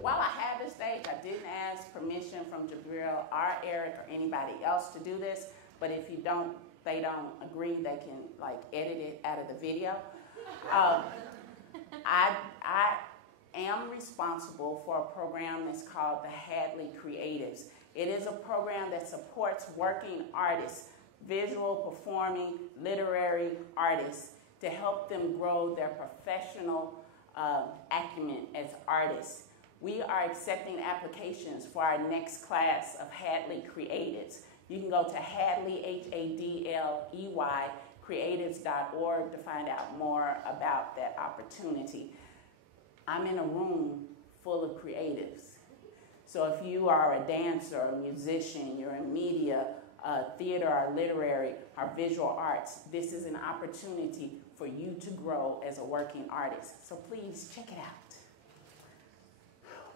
While I have this stage, I didn't ask permission from Jabril or Eric or anybody else to do this, but if they don't agree, they can like edit it out of the video. I am responsible for a program that's called the Hadley Creatives. It is a program that supports working artists, visual, performing, literary artists, to help them grow their professional acumen as artists. We are accepting applications for our next class of Hadley Creatives. You can go to Hadley, Hadley, creatives.org to find out more about that opportunity. I'm in a room full of creatives. So if you are a dancer, a musician, you're in media, theater, or literary, or visual arts, this is an opportunity for you to grow as a working artist. So please check it out.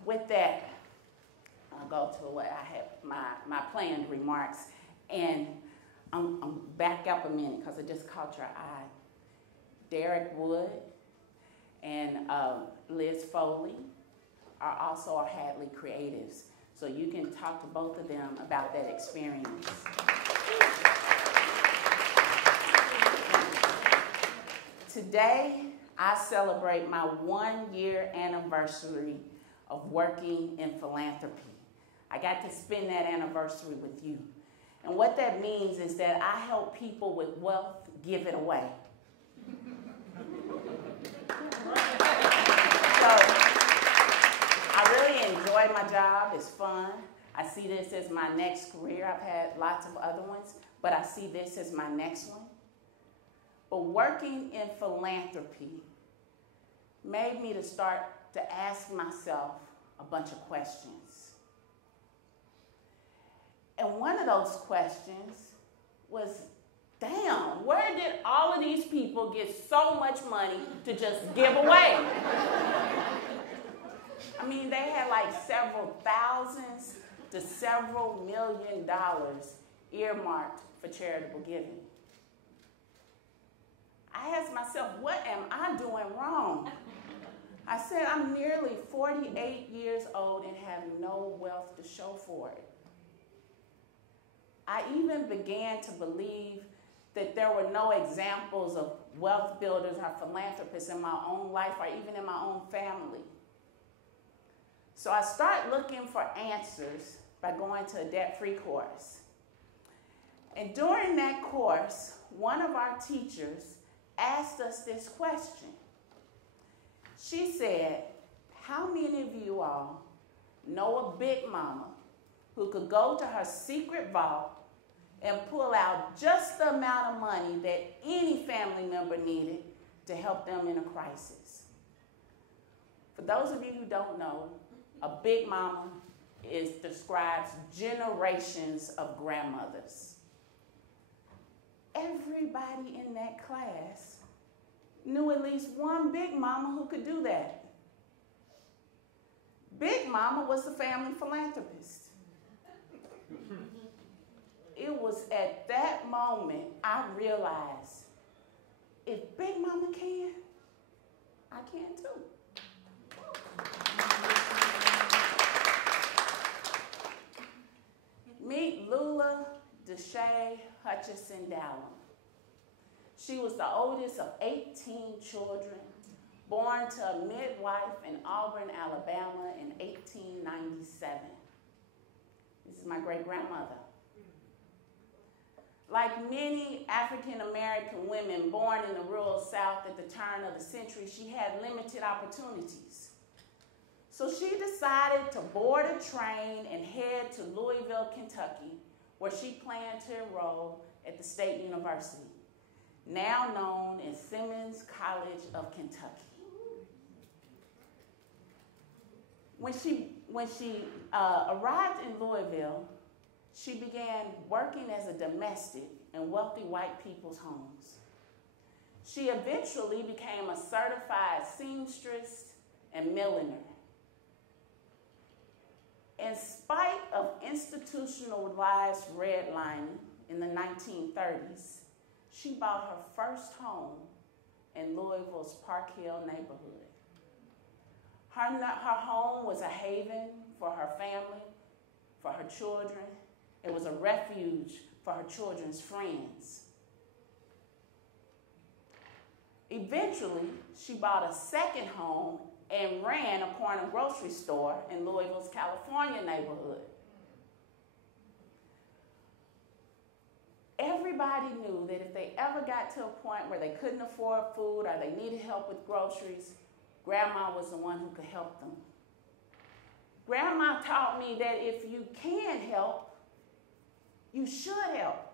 With that, I'll go to what I have, my planned remarks. And I'm back up a minute because I just caught your eye. Derek Wood and Liz Foley are also our Hadley Creatives. So you can talk to both of them about that experience. Today, I celebrate my 1-year anniversary of working in philanthropy. I got to spend that anniversary with you. And what that means is that I help people with wealth give it away. So I really enjoy my job. It's fun. I see this as my next career. I've had lots of other ones, but I see this as my next one. But working in philanthropy made me to start to ask myself a bunch of questions. And one of those questions was, damn, where did all of these people get so much money to just give away? I mean, they had like several thousands to several $1 million earmarked for charitable giving. I asked myself, what am I doing wrong? I said, I'm nearly 48 years old and have no wealth to show for it. I even began to believe that there were no examples of wealth builders or philanthropists in my own life or even in my own family. So I started looking for answers by going to a debt-free course. And during that course, one of our teachers asked us this question. She said, how many of you all know a big mama who could go to her secret vault and pull out just the amount of money that any family member needed to help them in a crisis? For those of you who don't know, a big mama describes generations of grandmothers. Everybody in that class knew at least one big mama who could do that. Big mama was the family philanthropist. It was at that moment I realized, if Big Mama can, I can too. Meet Lula Hutchison Dallin. She was the oldest of 18 children, born to a midwife in Auburn, Alabama in 1897. This is my great-grandmother. Like many African-American women born in the rural South at the turn of the century, she had limited opportunities. So she decided to board a train and head to Louisville, Kentucky, where she planned to enroll at the State University, now known as Simmons College of Kentucky. When she arrived in Louisville, she began working as a domestic in wealthy white people's homes. She eventually became a certified seamstress and milliner. In spite of institutionalized redlining in the 1930s, she bought her first home in Louisville's Park Hill neighborhood. Her home was a haven for her family, for her children. It was a refuge for her children's friends. Eventually, she bought a second home and ran a corner grocery store in Louisville's California neighborhood. Everybody knew that if they ever got to a point where they couldn't afford food or they needed help with groceries, Grandma was the one who could help them. Grandma taught me that if you can help, you should help.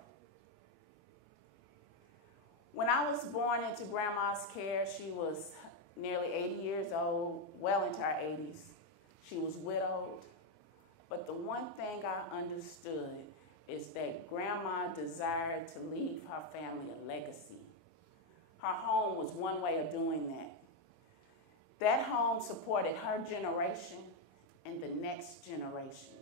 When I was born into Grandma's care, she was nearly 80 years old, well into her 80s. She was widowed. But the one thing I understood is that Grandma desired to leave her family a legacy. Her home was one way of doing that. That home supported her generation and the next generation.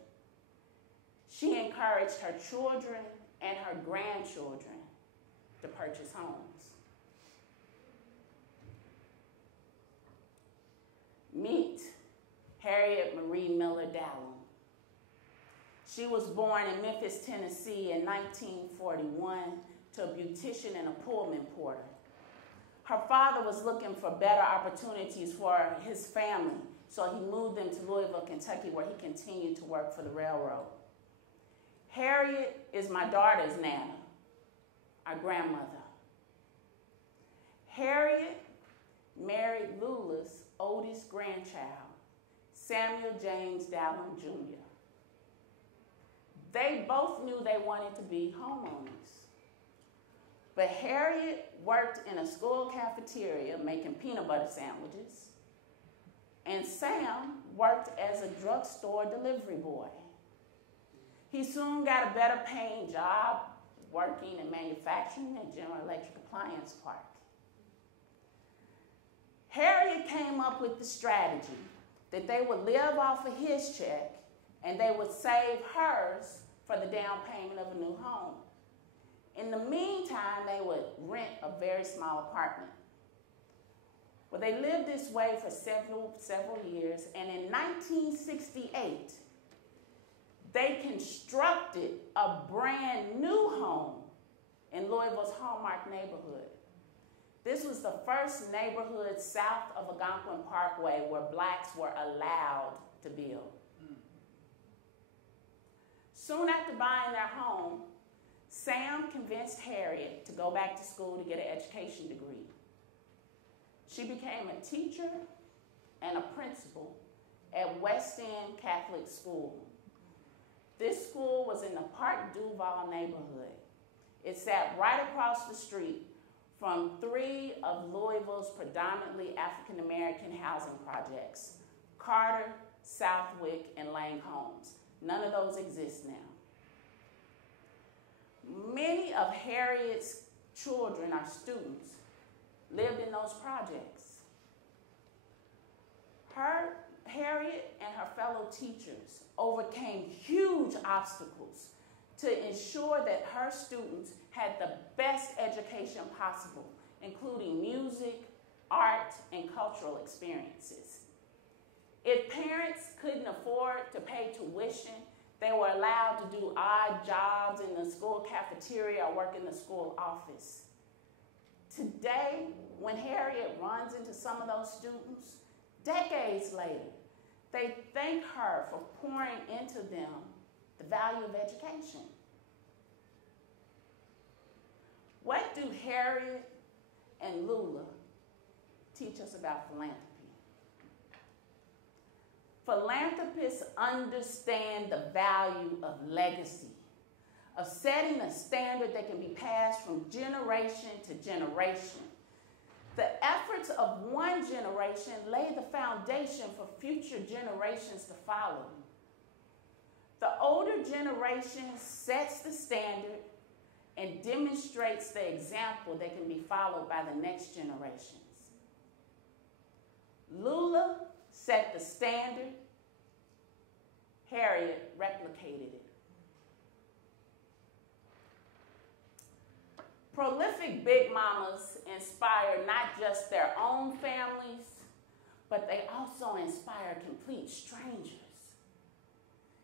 She encouraged her children and her grandchildren to purchase homes. Meet Harriet Miller Dallum. She was born in Memphis, Tennessee in 1941 to a beautician and a Pullman porter. Her father was looking for better opportunities for his family, so he moved them to Louisville, Kentucky, where he continued to work for the railroad. Harriet is my daughter's Nana, our grandmother. Harriet married Lula's oldest grandchild, Samuel James Dallum Jr. They both knew they wanted to be homeowners. But Harriet worked in a school cafeteria making peanut butter sandwiches, and Sam worked as a drugstore delivery boy. He soon got a better paying job working in manufacturing at General Electric Appliance Park. Harriet came up with the strategy that they would live off of his check and they would save hers for the down payment of a new home. In the meantime, they would rent a very small apartment. Well, they lived this way for several years, and in 1968, they constructed a brand new home in Louisville's Hallmark neighborhood. This was the first neighborhood south of Algonquin Parkway where blacks were allowed to build. Soon after buying their home, Sam convinced Harriet to go back to school to get an education degree. She became a teacher and a principal at West End Catholic School. This school was in the Park Duval neighborhood. It sat right across the street from 3 of Louisville's predominantly African American housing projects: Carter, Southwick, and Lang Homes. None of those exist now. Many of Harriet's children, our students, lived in those projects. Harriet and her fellow teachers overcame huge obstacles to ensure that her students had the best education possible, including music, art, and cultural experiences. If parents couldn't afford to pay tuition, they were allowed to do odd jobs in the school cafeteria or work in the school office. Today, when Harriet runs into some of those students, decades later, they thank her for pouring into them the value of education. What do Harriet and Lula teach us about philanthropy? Philanthropists understand the value of legacy, of setting a standard that can be passed from generation to generation. The efforts of one generation lay the foundation for future generations to follow. The older generation sets the standard and demonstrates the example that can be followed by the next generations. Lula set the standard. Harriet replicated it. Prolific Big Mamas inspire not just their own families, but they also inspire complete strangers.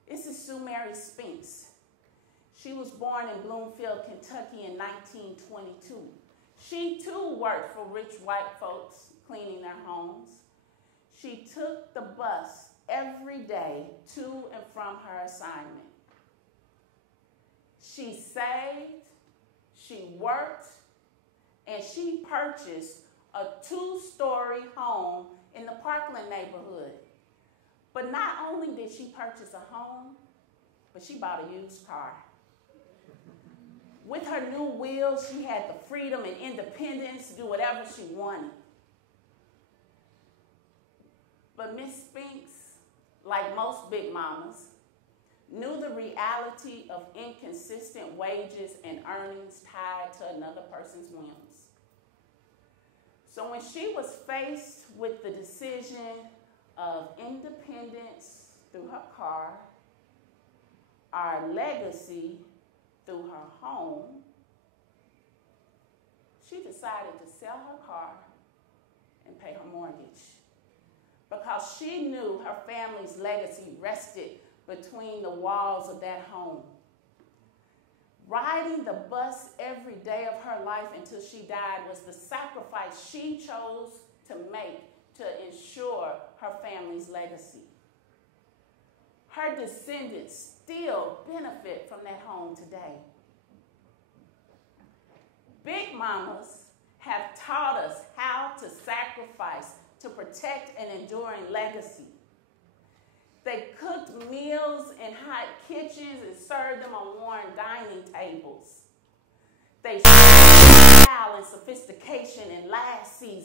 This is Sue Mary Spinks. She was born in Louisville, Kentucky in 1922. She too worked for rich white folks cleaning their homes. She took the bus every day to and from her assignment. She saved, she worked, and she purchased a 2-story home in the Parkland neighborhood. But not only did she purchase a home, but she bought a used car. With her new wheels, she had the freedom and independence to do whatever she wanted. But Miss Spinks, like most big mamas, knew the reality of inconsistent wages and earnings tied to another person's whims. So when she was faced with the decision of independence through her car, our legacy through her home, she decided to sell her car and pay her mortgage, because she knew her family's legacy rested between the walls of that home. Riding the bus every day of her life until she died was the sacrifice she chose to make to ensure her family's legacy. Her descendants still benefit from that home today. Big mamas have taught us how to sacrifice to protect an enduring legacy. They cooked meals in hot kitchens and served them on worn dining tables. They showed style and sophistication in last seat